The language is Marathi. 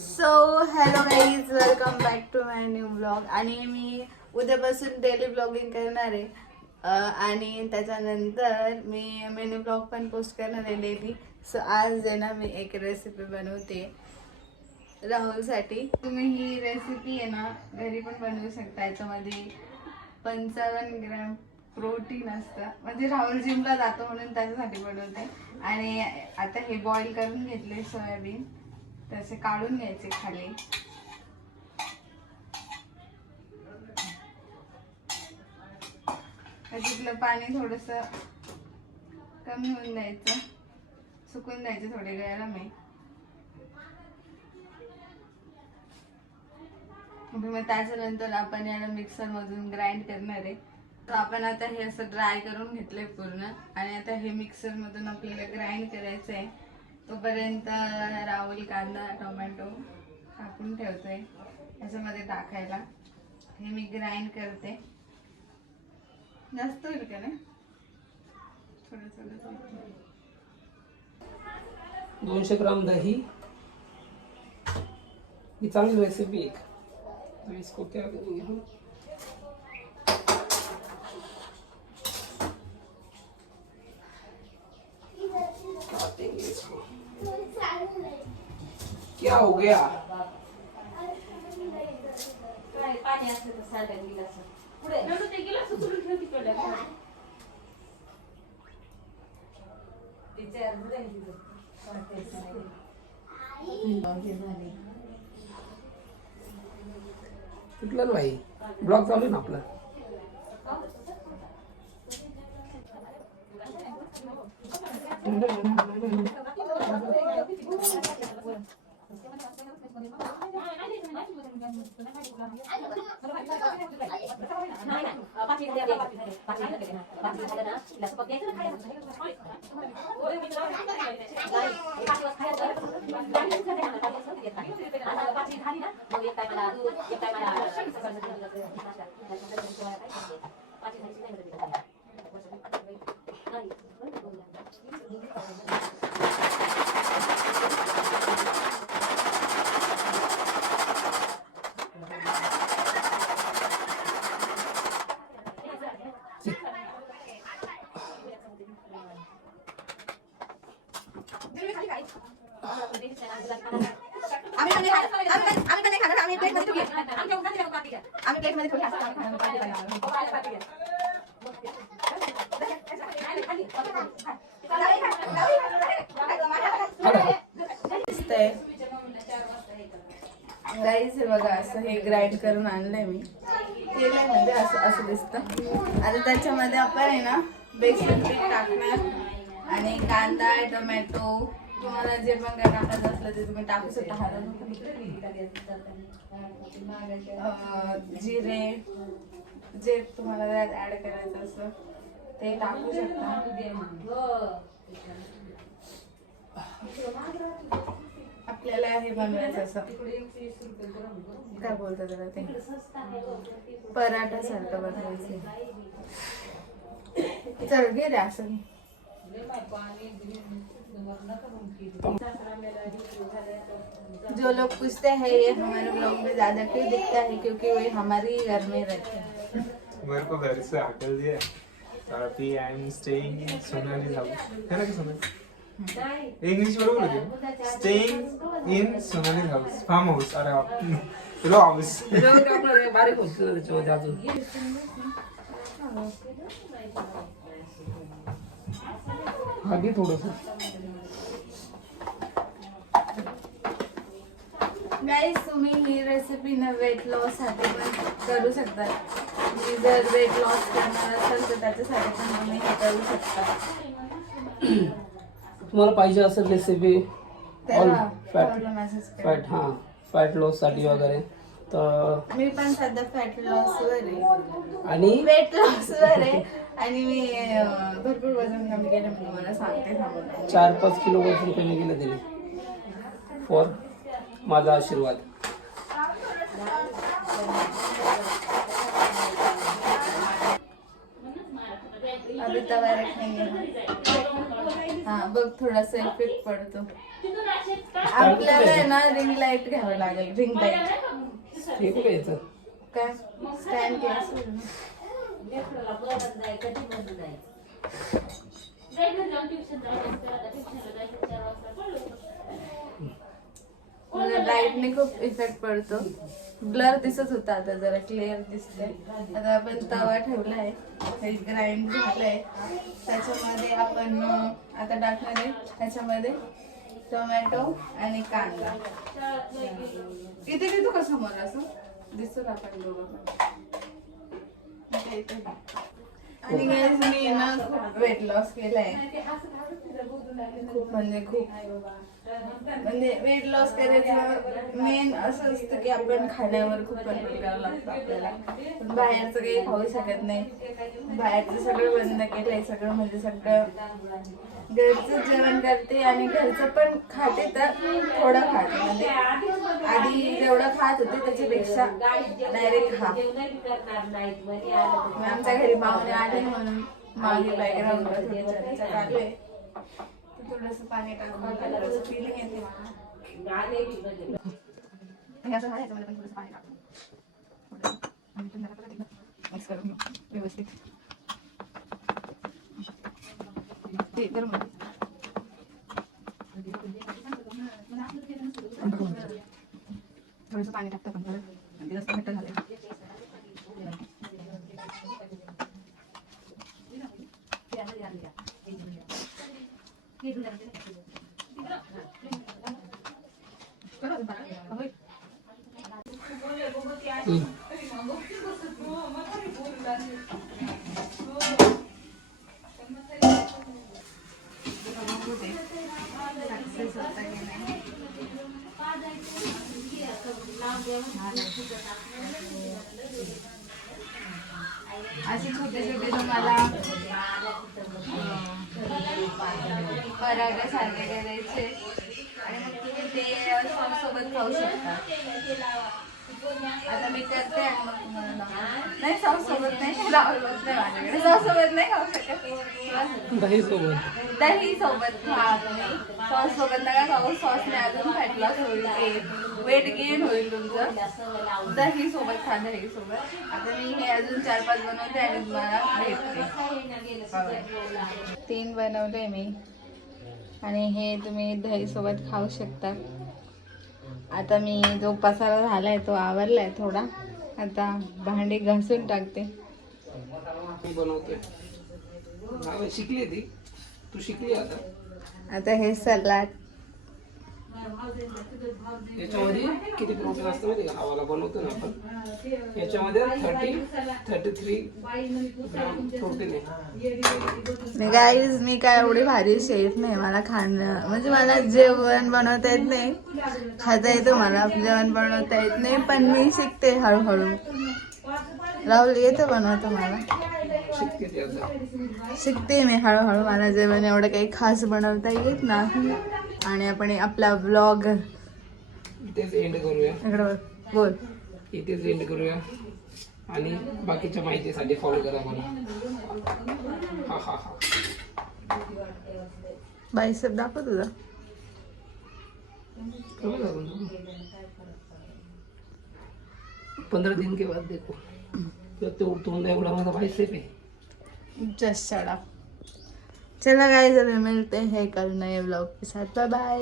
So hello guys, welcome back to my new blog. आणि मी उद्यापासून डेली ब्लॉगिंग करणार आहे आणि त्याच्यानंतर मी मेन्यू ब्लॉग पण पोस्ट करणार आहे डेली. सो आज आहे ना, मी एक रेसिपी बनवते राहुलसाठी. तुम्ही ही रेसिपी आहे ना घरी पण बनवू शकता. याच्यामध्ये 55 ग्रॅम प्रोटीन असतं, म्हणजे राहुल जिमला जातो म्हणून त्याच्यासाठी बनवते. आणि आता हे बॉईल करून घेतले सोयाबीन, तसे काढून घ्यायचे खाली. त्याच्यातलं पाणी थोडस कमी होऊन द्यायचं, सुकून द्यायचे थोडे गरम आहे. मग त्याच्यानंतर आपण याला मिक्सर मधून ग्राइंड करणार आहे. तर आपण आता हे असं ड्राय करून घेतलंय पूर्ण, आणि आता हे मिक्सर मधून आपल्याला ग्राइंड करायचं आहे. तोपर्यंत राहुल कांदा टोमॅटो कापून ठेवतोय याच्यामध्ये टाकायला. हे मी ग्राइंड करते. जास्त होईल का नाही, थोडं थोडं. 200 ग्राम दही. ही चांगली रेसिपी है. तो इसको क्या करेंगे हम, काटेंगे इसको. क्या हो गया? पाणी असलं तर साध्या गिलास पुढे ते गिलास उचलून ठेव तिकडे. कुठलं भाई ब्लॉग चालू आहे ना आपला. गाईस हे बघा, असं हे ग्राइंड करून आणलंय मी. केलंय म्हणजे असं असं दिसतं. आता त्याच्यामध्ये आपण आहे ना बेसन पीठ टाकणार, आणि कांदा टोमॅटो तुम्हाला जे पण काय टाकायचं असलं ते तुम्ही टाकू शकता. जिरे जे तुम्हाला ऍड करायचं असं ते टाकू शकता. आपल्याला हे बनवायचं असं काय बोलतात त्याला, ते पराठा सारखं बनवायचं. चल घे रे असं. जो लोग पूछते हैं ये हमारे ब्लॉग में ज्यादा क्यों दिखता है, क्योंकि वे हमारे घर में रहते हैं. मेरे को घर से हटल दिया. अभी I am staying in Sonali house. है ना कि सोनाली इंग्लिश बरोबर होती. Staying in Sonali house, farm house. अरे रो हाऊस बारीक होतं त्याच्यामध्ये अजून. आधी थोडंसं गाईस, तुम्ही ही रेसिपी ना वेट लॉस साठी पण करू शकता. तुम्ही जर वेट लॉस करणार असेल तर त्याच्यासाठी पण तुम्ही हे करू शकता. तुम्हाला पाहिजे असेल रेसिपी त्याला फॅट फॅट लॉस साठी वगैरे, तर मी पण सध्या फॅट लॉस वर आहे आणि वेट लॉस वर आहे. आणि मी भरपूर वजन कमी केलं. मी तुम्हाला सांगते, 4-5 किलो वजन कमी केलं त्याने. फॉर माझा आशीर्वाद. अभी तवा रखेंगे. हा बघ थोडासा इफेक्ट पडतो. आपल्याला आहे ना रिंग लाईट घ्यावं लागेल. रिंग लाईट हे कुठे यायचं काय स्टँड घ्यायचं. लाईटने खूप इफेक्ट पडतो. ब्लर दिसत होता, आता जरा क्लिअर दिसतंय. आता आपण तवा ठेवलाय, हे ग्राइंड झालंय. त्याच्यामध्ये आपण आता टाकणार आहे त्याच्यामध्ये टोमॅटो आणि कांदा. इथे घेतो का समोर असं दिसतो का आपण दोघं. आणि guys, मी ना खूप वेट लॉस केलाय. खूप म्हणजे खूप म्हणजे वेट लॉस करायचं मेन असं असतं की आपण खाण्यावर खूप कंट्रोल करावं लागतं आपल्याला. पण बाहेरचं काही खाऊ शकत नाही. बाहेरचं सगळं बंद केलंय. सगळं म्हणजे सगळं घरचं जेवण करते आणि घरचं पण खाते तर थोडं खाते. म्हणजे आधी जेवढं खात होते त्याच्यापेक्षा डायरेक्ट खा. आमच्या घरी पाहुणे आले म्हणून मागे बॅकग्राऊंड आले. थोडंसं पाणी टाकून फिलिंग येते मला. हे असं आहे, याच्यामध्ये पण थोडंसं पाणी टाकून मिक्स करून घेऊ व्यवस्थित. ते गरम होईल. थोडंसं पाणी टाकतं पण परत जास्त घट्ट झालं. असे छोटे छोटे तुम्हाला पराठे सारखे करायचे आणि मग तुम्ही ते सॉस सोबत खाऊ शकता. आता मी करते आणि मग तुम्हाला नाही सॉस सोबत नाही लावत नाही माझ्याकडे. सॉस सोबत नाही खाऊ शकत. दही सोबत दही सोबत खा तुम्ही. सॉस सोबत नका खाऊ. सॉसने अजून फॅट लॉस होईल, वेट गेन होईल तुमचं. दही सोबत खा, दही सोबत. आता मी हे अजून 4-5 बनवते आणि तुम्हाला भेटते. 3 बनवले मी आणि हे तुम्ही दही सोबत खाऊ शकता. आता मी जो पसारा झालाय तो आवरलाय थोडा. आता भांडी घासून टाकते. बनवते शिकली ती. तू शिकली आता हे सलाड. याच्यामध्ये किती प्रोटीन असतं माहिती का? हवाला बनवतो ना आपण, याच्यामध्ये 33 ग्राम प्रोटीन आहे. गाईज मी काय एवढी भारी शेफ नाही. मला खाणं म्हणजे मला जेवण बनवता येत नाही. खाता येतं मला, जेवण बनवता येत नाही. पण मी शिकते हळूहळू. राहुल येतं बनवतं मला. शिकते मी हळूहळू. मला जेवण एवढं काही खास बनवता येत नाही. आणि आपण आपला ब्लॉग इथेच एंड करूया. इकडे बोल. इथेच एंड करूया आणि बाकीच्या माहितीसाठी फॉलो करा मला. हा. बायसेप दाखव तुझा. 15 दिन के बाद देखो तो तुमने एवढा माझा बायसेप है. Just shut up. चला गाइस, अभी मिलते हैं कल नए व्लॉग के साथ. Bye bye.